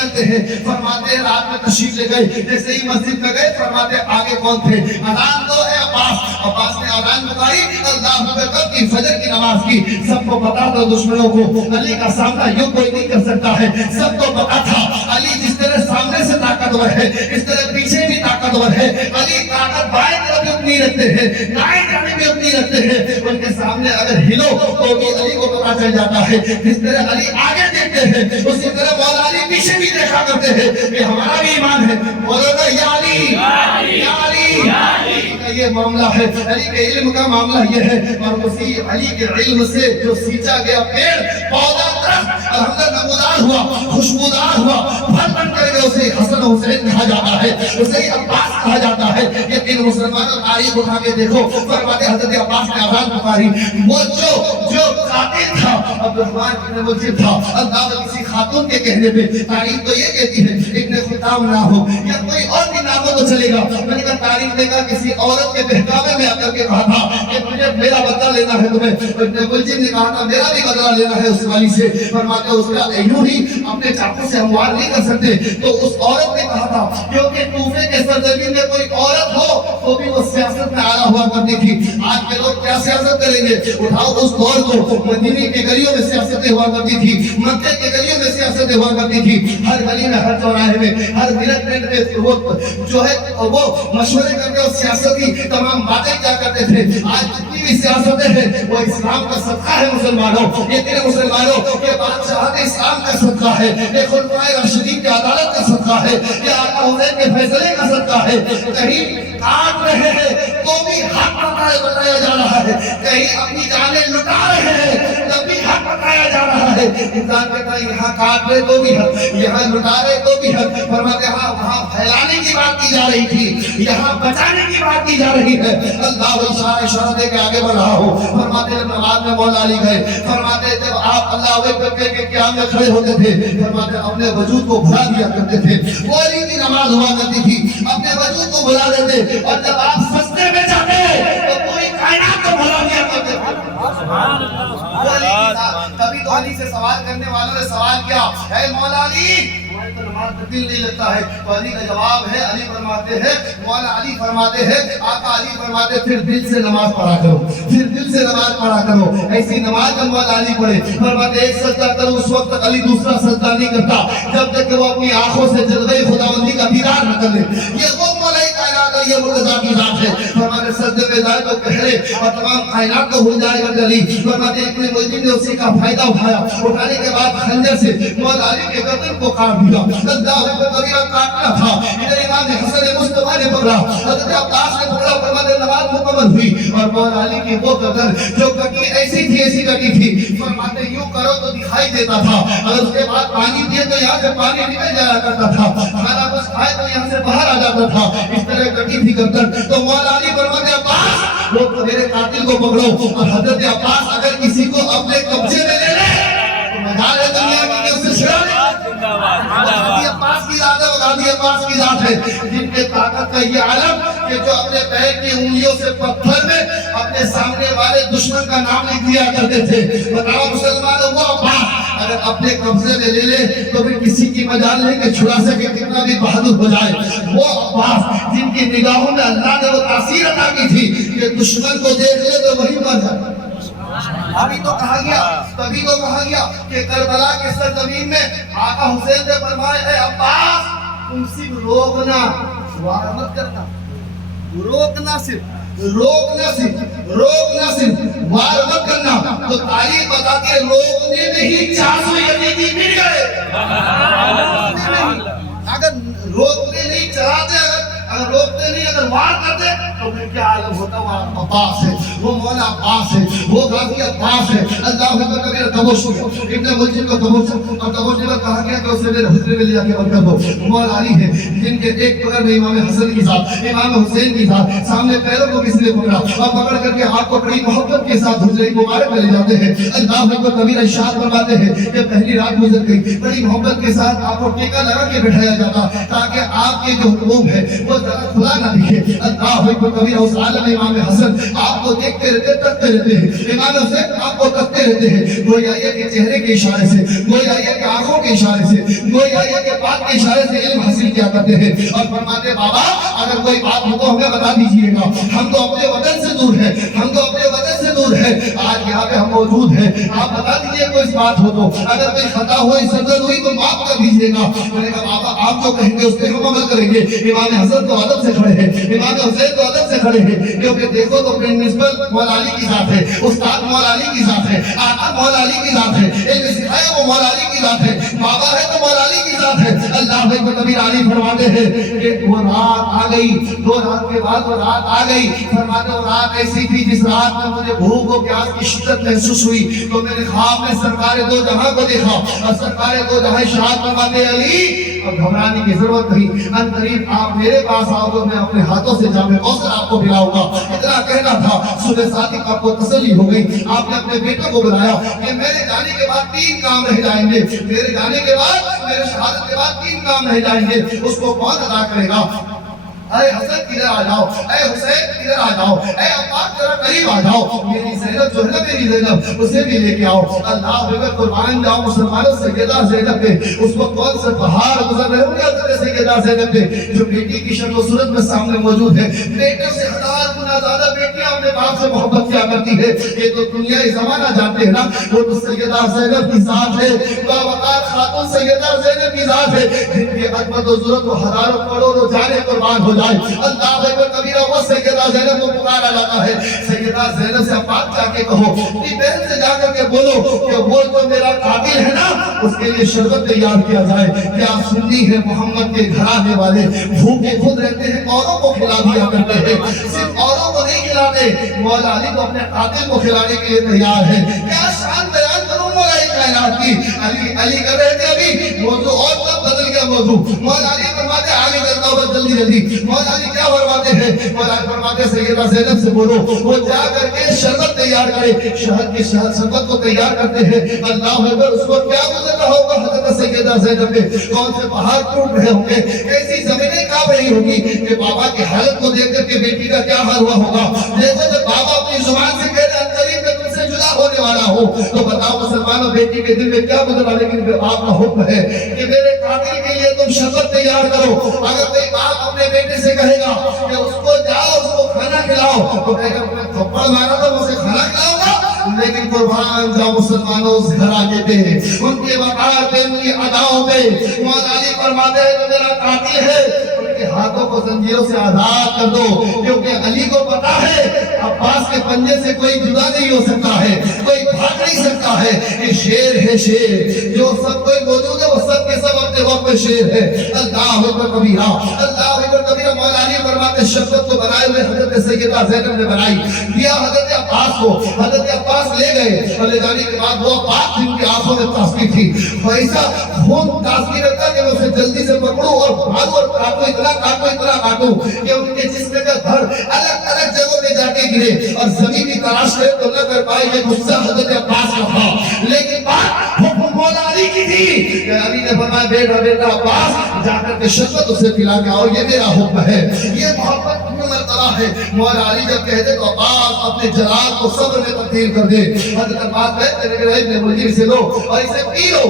نکلتے ہیں، فرماتے ہیں رات میں تشریف لے گئے، جیسے ہی مسجد میں گئے فرماتے آگے کون تھے؟ اذان دو اے عباس۔ عباس نے اذان پکاری، اللہ اکبر کی فجر کی نماز کی۔ سب کو پتا تھا دشمنوں کو علی کا سامنا یوں کوئی نہیں کر سکتا ہے، سب کو پتا تھا علی جس طرح سامنے سے طاقتور ہے اس طرح پیچھے بھی طاقتور ہے۔ علی طاقت بائیں طرف بھی اپنی رکھتے ہیں، دائیں طرف بھی اپنی رکھتے ہیں، ان کے سامنے اگر ہلو تو بھی علی کو پتا چل جاتا ہے۔ جس طرح علی آگے دیکھتے ہیں اسی طرح مولا علی پیچھے بھی دیکھا کرتے ہیں کہ ہمارا بھی ایمان ہے، مولانا یا علی یا علی کا یہ معاملہ ہے، علی کے علم کا معاملہ یہ ہے۔ اور اسی علی کے علم سے جو سینچا گیا پیڑ پودا درخت الحمدللہ نمودار ہوا، خوشبودار ہوا، پھل بن کر کے اسے حسن حسین کہا جاتا ہے، اسے عباس کہا جاتا ہے۔ یہ تین مسلمانوں تاریخ اٹھا کے دیکھو، فرماتے حضرت عباس نے آواز پکاری، وہ جو قاتل تھا عبدالرحمن بن ملجم تھا، اللہ کسی خاتون کے کہنے پہ تاریخ تو یہ کہتی ہے ابن خطام نہ ہو یا کوئی اور بھی نام ہو تو چلے گا، میں نے کہا تاریخ نے کہا کسی عورت کے بہکاوے میں آ کر کے کہا تھا کہ مجھے میرا بدلہ لینا ہے تمہیں، ابن ملجم نے کہا تھا میرا بھی بدلہ لینا ہے اس والی سے، فرماتے اس کا یوں ہی اپنے چاقو سے ہموار نہیں کر سکتے، تو اس عورت نے کہا تھا کیونکہ کوفے کے سرزمین میں کوئی عورت ہو تو بھی وہ سیاست میں اعلیٰ ہوا کرتی تھی۔ آج کے لوگ کیا سیاست کریں گے؟ اٹھاؤ اس دور کو، مدینے کے گلیوں میں سیاستیں ہوا کرتی تھی، مکے کے گلیوں میں سیاستیں ہوا کرتی تھی، ہر گلی میں ہر چوراہے میں ہر منٹ میں وہ جو ہے وہ مشورے کر کے سیاستی تمام باتیں کیا کرتے تھے۔ آج جتنی بھی سیاستیں ہیں وہ اسلام کا صدقہ ہے مسلمانوں، یہ تیرے مسلمانوں یہ بادشاہت اسلام کا صدقہ ہے، یہ خلفائے راشدین کی عدالت کا صدقہ ہے، یہ آقا حسین کے فیصلے کا صدقہ ہے۔ کہیں کاٹ رہے ہیں تو بھی حق بتایا جا رہا ہے، کہیں اپنی جانیں لٹا رہے ہیں تب بھی حق بتایا جا رہا ہے۔ انسان کہتا ہے یہاں کاٹ رہے تو بھی حق، یہاں لٹا رہے تو بھی حق، فرماتے ہاں وہاں پھیلانے کی بات کی جا رہی تھی، یہاں بچانے کی بات کی جا رہی ہے۔ اللہ اشارہ دے کے آگے بڑھ رہا ہو، فرماتے ہیں نماز میں مولا علی گئے، فرماتے جب آپ اللہ اکبر کہہ کے قیام میں کھڑے ہوتے تھے فرماتے اپنے وجود کو بھلا دیا کرتے تھے، وہ علی کی نماز ہوا کرتی تھی، اپنے وجود کو بھلا دیتے، اور جب آپ سجدے میں جاتے تو پوری کائنات کو بھلا دیا کرتے تھے۔ کبھی تو علی سے سوال کرنے والوں نے سوال کیا اے مولا علی تمہاری تو نماز میں دل نہیں لگتا ہے، تو علی کا جواب ہے، علی فرماتے ہیں مولا علی فرماتے ہیں آقا علی فرماتے پھر دل سے نماز پڑھا کرو، پھر دل سے نماز پڑھا کرو۔ ایسی نماز جب مولا علی پڑھے فرماتے ایک سجدہ کرو اس وقت تک علی دوسرا سجدہ نہیں کرتا جب تک کہ وہ اپنی آنکھوں سے جلوے خداوندی کا دیدار نہ کر لے۔ یہ وہ مولا کائنات اور یہ مرتضیٰ کی ذات ہے، فرماتے سجدے میں جائے تو پہلے اور تمام کائنات کو بھول جائے گا علی، فرماتے ابن ملجم نے اسی کا فائدہ اٹھایا، اٹھانے کے بعد خنجر سے مولا علی کے گردن کو کاٹ دیا۔ اللہ اکبر کبیرہ کاٹنا تھا، ادھر امام حسن مصطفیٰ نے پکڑا، حضرت عباس نے پکڑا، فرماتے نماز مکمل ہوئی اور مولا علی کی وہ گردن جو کٹی ایسی تھی ایسی کٹی تھی، فرماتے یوں کرو تو دکھائی دیتا تھا، اگر اس کے بعد پانی دیے تو یہاں سے پانی نکل جایا کرتا تھا، کھانا کچھ کھائے تو یہاں سے باہر آ جاتا تھا، اس طرح کٹی تھی گردن۔ تو مولا علی فرماتے عباس وہ تو میرے قاتل کو پکڑو، اور حضرت عباس اگر کسی کو اپنے قبضے میں لے لے تو مزار ہے دنیا کی کہ اسے چھڑا لے۔ غازی عباس کی ذات ہے، وہ غازی عباس کی ذات ہے جن کے طاقت کا یہ عالم کہ جو اپنے پیر کی انگلیوں سے پتھر میں اپنے سامنے والے دشمن کا نام لکھ دیا کرتے تھے۔ بتاؤ مسلمانوں وہ عباس اگر اپنے قبضے میں لے لے تو پھر کسی کی مجال نہیں کہ چھڑا سکے، کتنا بھی بہادر ہو جائے۔ وہ عباس جن کی نگاہوں میں اللہ نے وہ تاثیر عطا کی تھی کہ دشمن کو دیکھ لے تو وہی مر جائے۔ ابھی تو کہا گیا، تبھی تو کہا گیا کہ کربلا کے سرزمین میں آقا حسین نے فرمایا اے عباس تم صرف روکنا، وعدہ مت کرنا، روکنا صرف وار مت کرنا۔ تو تاریخ بتاتی ہے روکنے میں ہی 400 یزیدی مل گئے۔ اگر روکنے نہیں چلاتے، اگر روکتے نہیں، اگر وار کرتے تو پھر کیا عالم ہوتا؟ وہ عباس ہے، وہ مولا عباس ہے، وہ غازی عباس ہے۔ اللہ اکبر کبیرہ خاموش ہو گیا، ابن ملجم کو خاموش اور خاموش نے کہا گیا کہ اسے میرے حجرے میں لے جا کے بند کر دو۔ مولا علی ہے جن کے ایک پکڑ میں امام حسن کی ذات، امام حسین کی ذات، سامنے پیروں کو کس نے پکڑا اور پکڑ کر کے آپ کو بڑی محبت کے ساتھ حجرے مبارک میں لے جاتے ہیں۔ اللہ اکبر کبیرہ ارشاد فرماتے ہیں کہ پہلی رات گزر گئی، بڑی محبت کے ساتھ آپ کو ٹیکا لگا کے بٹھایا جاتا تاکہ آپ کے جو حکم ہے وہ ذرا کھلا نہ دکھے۔ اللہ اکبر کبیرہ اس عالم امام حسن آپ کو دیکھتے رہتے تکتے رہتے ہیں. امام حسین آپ کو تکتے رہتے ہیں, گویا یہ کہ چہرے کے اشارے سے, گویا یہ کہ آنکھوں کے اشارے سے, گویا یہ کہ بات کے اشارے سے علم حاصل کیا کرتے ہیں. اور فرماتے بابا اگر کوئی بات ہو تو ہمیں بتا دیجئے گا, ہم تو اپنے وطن سے دور ہیں, ہم تو اپنے وطن سے دور ہیں, آج یہاں پہ ہم موجود ہیں, آپ بتا دیجئے کوئی بات ہو تو, اگر کوئی خطا ہوئی سرزد ہوئی تو معاف کر دیجئے گا. میں نے کہا بابا آپ جو کہیں گے اس پہ ہم عمل کریں گے. امام حسن تو ادب سے کھڑے ہیں, امام حسین تو ادب سے کھڑے ہیں, کیونکہ دیکھو تو پرنسپل مولا علی کی ذات ہے, استاد مولا علی کی ذات ہے, آقا مولا علی کی ذات ہے, علم سکھایا وہ مولا علی کی ذات ہے, بابا ہے تو مولا علی کی ذات ہے. اللہ کو کبیر علی فرماتے ہیں کہ وہ رات آ گئی, 2 رات کے بعد وہ رات آ گئی. فرماتے وہ رات ایسی تھی جس رات میں مجھے بھوک و پیاس کی شدت محسوس ہوئی, تو میں نے خواب میں سرکار دو جہاں کو دیکھا, اور سرکار دو جہاں ارشاد فرماتے علی اب گھبرانے کی ضرورت نہیں, ان قریب آپ میرے پاس آؤ تو میں اپنے ہاتھوں سے جام کوثر آپ کو پلاؤں گا. اتنا کہنا تھا, صبح صادق آپ کو تسلی ہو گئی. آپ نے اپنے بیٹے کو بلایا کہ میرے جانے کے بعد 3 کام رہ جائیں گے, میرے جانے کے بعد, میرے شہادت کے بعد 3 کام رہ جائیں گے, اس کو کون ادا کرے گا؟ اے حسن ادھر آ جاؤ, اے حسین ادھر آ جاؤ, اے عباس ذرا قریب آ جاؤ, میری زینب جو ہے نا میری زینب اسے بھی لے کے آؤ. اللہ اکبر, قربان جاؤ مسلمانوں, سیدہ زینب پہ اس وقت کون سے پہاڑ گزر رہے ہوں گے حضرت سیدہ زینب پہ, جو بیٹی کی شکل و صورت میں سامنے موجود ہے. بیٹے سے 1000 گنا زیادہ بیٹیاں اپنے باپ سے محبت کیا کرتی ہے, یہ تو دنیا زمانہ جانتے ہیں نا. وہ تو سیدہ زینب کی ذات ہے, باوقار خاتون سیدہ زینب کی ذات ہے, جن کی عظمت و ضرورت و ہزاروں کروڑوں جانیں قربان ہو. اللہ اکبر کبیرہ, وہ سیدہ زینب کو پکارا جاتا ہے. سیدہ زینب سے بات جا کے کہو, اپنی بہن سے جا کر کے بولو کہ وہ جو میرا قاتل ہے نا اس کے لیے شربت تیار کیا جائے. کیا سنی ہے محمد کے گھرانے والے بھوکے خود رہتے ہیں, اوروں کو کھلا دیا کرتے ہیں, صرف اوروں کو نہیں کھلاتے, مولا علی کو اپنے قاتل کو کھلانے کے لیے تیار ہے. کیا شان بیان کروں مولا کائنات کی. علی کر رہے تھے ابھی موضوع اور تب بدل گیا موضوع. مولا علی فرماتے آگے کرتا ہوں جلدی جلدی. مولا علی کیا فرماتے ہیں, مولا علی فرماتے سیدہ زینب سے بولو وہ جا کر کے شربت تیار کرے. شہد کی شربت کو تیار کرتے ہیں. اللہ اکبر, اس کو کیا گزر رہا ہوگا حضرت سیدہ زینب پہ, کون سے پہاڑ ٹوٹ رہے ہوں گے, ایسی زمینیں کانپ رہی ہوگی کہ بابا کی حالت کو دیکھ کر کے بیٹی کا کیا حال ہوا ہوگا. دیکھو جب بابا اپنی زبان سے کہہ رہے ہیں قریب میں تم سے جدا ہونے والا ہو, تو بتاؤ مسلمانوں بیٹی کے دل میں کیا گزر رہا. لیکن باپ کا حکم ہے کہ میرے قاتل کے لیے تم شربت تیار کرو. اگر کوئی باپ اپنے بیٹے سے کہے گا کہ اس کو جاؤ اس کو کھانا کھلاؤ, تو کہے گا میں تھپڑ مارا تھا اسے کھانا کھلاؤں گا. لیکن قربان جاؤ مسلمانوں اس گھرانے پہ, ان کے وقار پہ, ان کی اداؤں پہ, مولا علی فرماتے ہیں جو میرا قاتل ہے ان کے ہاتھوں کو زنجیروں سے آزاد کر دو, کیونکہ علی کو پتا ہے عباس کے پنجے سے کوئی جدا نہیں ہو سکتا ہے, کوئی بھاگ نہیں سکتا ہے. یہ شیر ہے شیر, جو سب کوئی موجود ہے وہ سب کے سب اپنے وقت میں شیر ہے. اللہ اکبر کبیرہ, اللہ اکبر کبیرہ. مولا علی فرماتے شربت کو بنائے ہوئے حضرت سیدہ زینب نے بنائی, دیا حضرت عباس کو. حضرت عباس لے گئے, اور لے جانے کے بعد وہ عباس جن کی آنکھوں میں تاسکی تھی, ویسا خون تاسکی رکھتا کہ میں اسے جلدی سے پکڑوں اور بھاگوں اور کاٹوں, اتنا کاٹوں کہ ان کے جسم کا دھڑ الگ الگ جگہوں پہ جا کے گرے, اور زمین کی تلاش کرے تو نہ کر پائے. یہ غصہ حضرت عباس کا تھا, لیکن بات حکم مولا علی کی تھی کہ علی نے فرمایا بیٹا عباس جا کر کے شربت اسے پلا کے آؤ, یہ میرا حکم ہے. یہ محبت کی مرتبہ ہے. مولا علی جب کہتے تو عباس اپنے جلال کو صبر میں تبدیل کر دے. حضرت عباس کہتے میرے ابن ملجم سے لو اور اسے پی لو,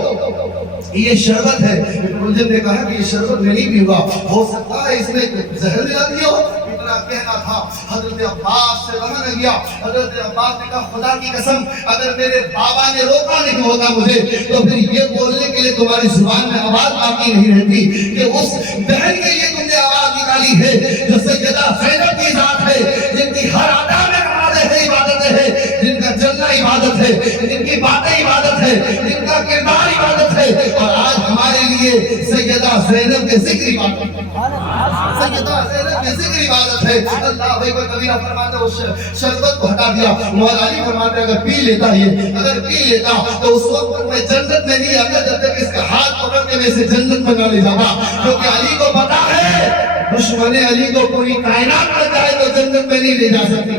یہ شربت ہے. ابن ملجم نے کہا کہ یہ شربت میں نہیں پیوں گا, ہو سکتا ہے اس میں زہر ملا دیا ہو. اتنا کہنا تھا, حضرت عباس سے رہا نہ گیا. حضرت عباس نے کہا خدا کی قسم اگر میرے بابا نے روکا نہیں ہوتا مجھے تو پھر یہ بولنے کے لیے تمہاری زبان میں آواز باقی نہیں رہتی کہ اس بہن کے لیے تم نے آواز نکالی ہے جو سیدہ زینب کی ذات ہے, جن کی ہر ادا میں نمازیں ہیں, عبادتیں ہیں, جن کا چلنا عبادت ہے, جن کی باتیں عبادت ہے, جن کا کردار عبادت ہے. اور آج ہمارے لیے سیدہ زینب کے ذکر عبادت ہے, سیدہ زینب کے ذکر عبادت ہے. اللہ اکبر کبیرہ. فرماتے وہ شربت کو ہٹا دیا. مولا علی فرماتے اگر پی لیتا یہ, اگر پی لیتا تو اس وقت میں جنت میں نہیں آتا جب تک اس کا ہاتھ پکڑ کے میں اسے جنت میں نہ لے جاتا, کیونکہ علی کو پتا ہے دشمن علی کو پوری کائنات میں جائے تو جنت میں نہیں لے جا سکتی.